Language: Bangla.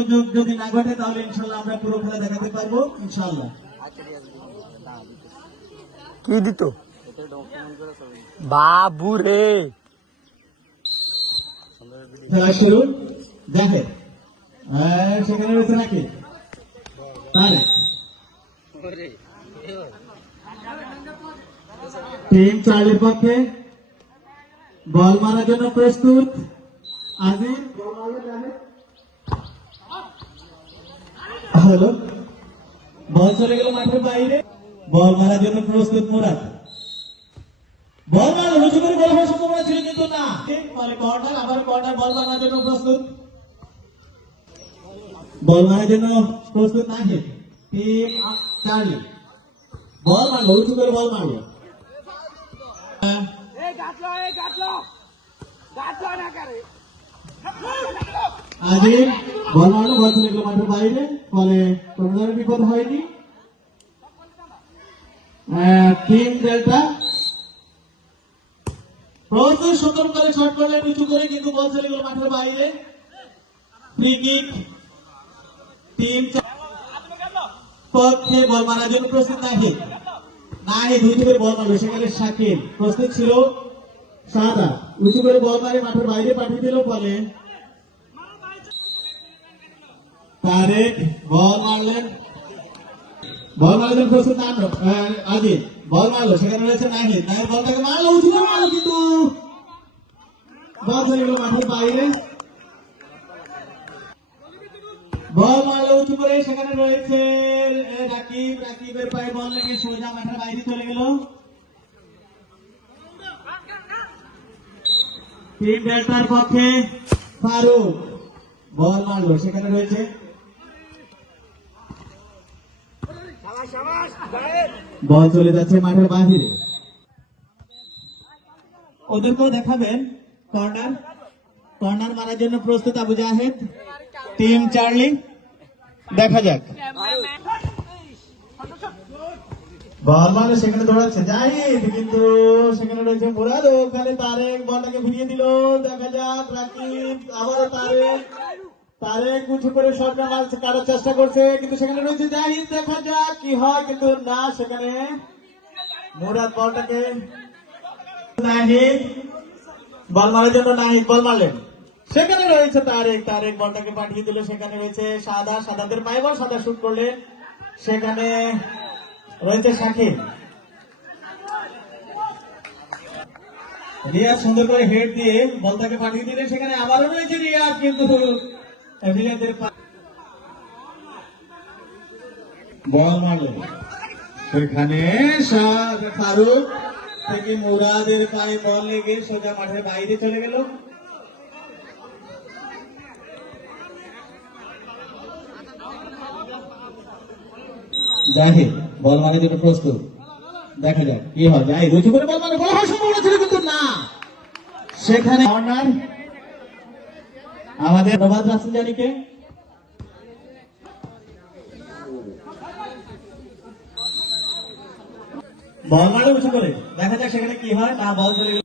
মনোযোগ যদি না ঘটে তাহলে ইনশাল্লাহ আমরা পুরো খেলা দেখাতে পারবো ইনশাল্লাহ। কি দিত বাবু রে খেলা শুরু। দেখে সেখানে রয়েছে নাকি টিম চার্লির পক্ষে বল মারার জন্য প্রস্তুত আজিম। হলো বল চলে গেল মাঠের বাইরে। বল মারার জন্য প্রস্তুত মুরাদ। বল মারল রুজু করে বল হওয়ার সম্ভাবনা ছিল কিন্তু না। ফলে কর্নার, আবার কর্নার। বল মারার জন্য প্রস্তুত। বল মারার জন্য প্রস্তুত নাহিদ। টিম চার্লি বল মারলো, উঁচু করে বল মারলো। আজিম বল মারলো, বল চলে গেল মাঠের বাইরে। ফলে কোন ধরনের বিপদ হয়নি। টিম ডেল্টা প্রচুর সুন্দর করে শট করলেন উঁচু করে, কিন্তু বল চলে গেল মাঠের বাইরে। ফ্রি কিক টিম পক্ষে। বল মারার জন্য প্রস্তুত নাহিদ। নাহিদ উঁচু করে বল মারলো, সেখানে শাকিল প্রস্তুত ছিল। সাদা উঁচু করে বল মারে মাঠের বাইরে পাঠিয়ে দিল। ফলে তারেক বল মারলেন। বল মারার জন্য প্রস্তুত আজিম বল মারলো, সেখানে রয়েছে নাহিদ। নাহিদ বলটাকে মারলো, উঁচু করে মারলো, কিন্তু বল চলে গেল মাঠের বাইরে। বল মারলো উঁচু করে, সেখানে রয়েছে রাকিব। রাকিবের পায়ে বল লেগে সোজা মাঠের বাইরে চলে গেল। টিম ডেল্টার পক্ষে ফারুক বল মারলো, সেখানে রয়েছে বল চলে যাচ্ছে মাঠের বাহিরে। ওদেরকেও দেখাবেন কর্নার। কর্নার মারার জন্য প্রস্তুত আবু জাহেদ। টিম চার্লি দেখা যাক। বল মানে সেখানে দৌড়াচ্ছে জাহিদ, কিন্তু সেখানে রয়েছে মুরাদ। ওখানে তারেক বলটাকে ফিরিয়ে দিল। দেখা যাক রাকিব, আবারও তারেক। তারেক উঁচু করে শটটা কাটার চেষ্টা করছে, কিন্তু সেখানে রয়েছে জাহিদ। দেখা যাক কি হয়, কিন্তু না, সেখানে মুরাদ বলটাকে। নাহিদ বল মারার জন্য নাহিদ বল মারলেন, সেখানে রয়েছে তারেক। তারেক বলটাকে পাঠিয়ে দিল, সেখানে রয়েছে সাদা। সাদাদের পায়ে বল, সাদা শুট করলেন, সেখানে রয়েছে শাকিল। রিয়াজ সুন্দর করে হেড দিয়ে বলটাকে পাঠিয়ে দিলেন, সেখানে আবারও রয়েছে রিয়াজ, কিন্তু রিয়াজের বল মারলেন, সেখানে ফারুক থেকে মুরাদের পায়ে বল লেগে সোজা মাঠের বাইরে চলে গেল। জাহিদ বল মারার জন্য প্রস্তুত। দেখা যাক কি হয়। জাহিদ উঁচু করে বল মারে, বল হওয়ার সম্ভাবনা ছিল কিন্তু না, সেখানে কর্নার। আমাদের নবাদ রাসেলজানিকে বল মারে উঁচু করে। দেখা যাক সেখানে কি হয়। না, বল চলে গেল।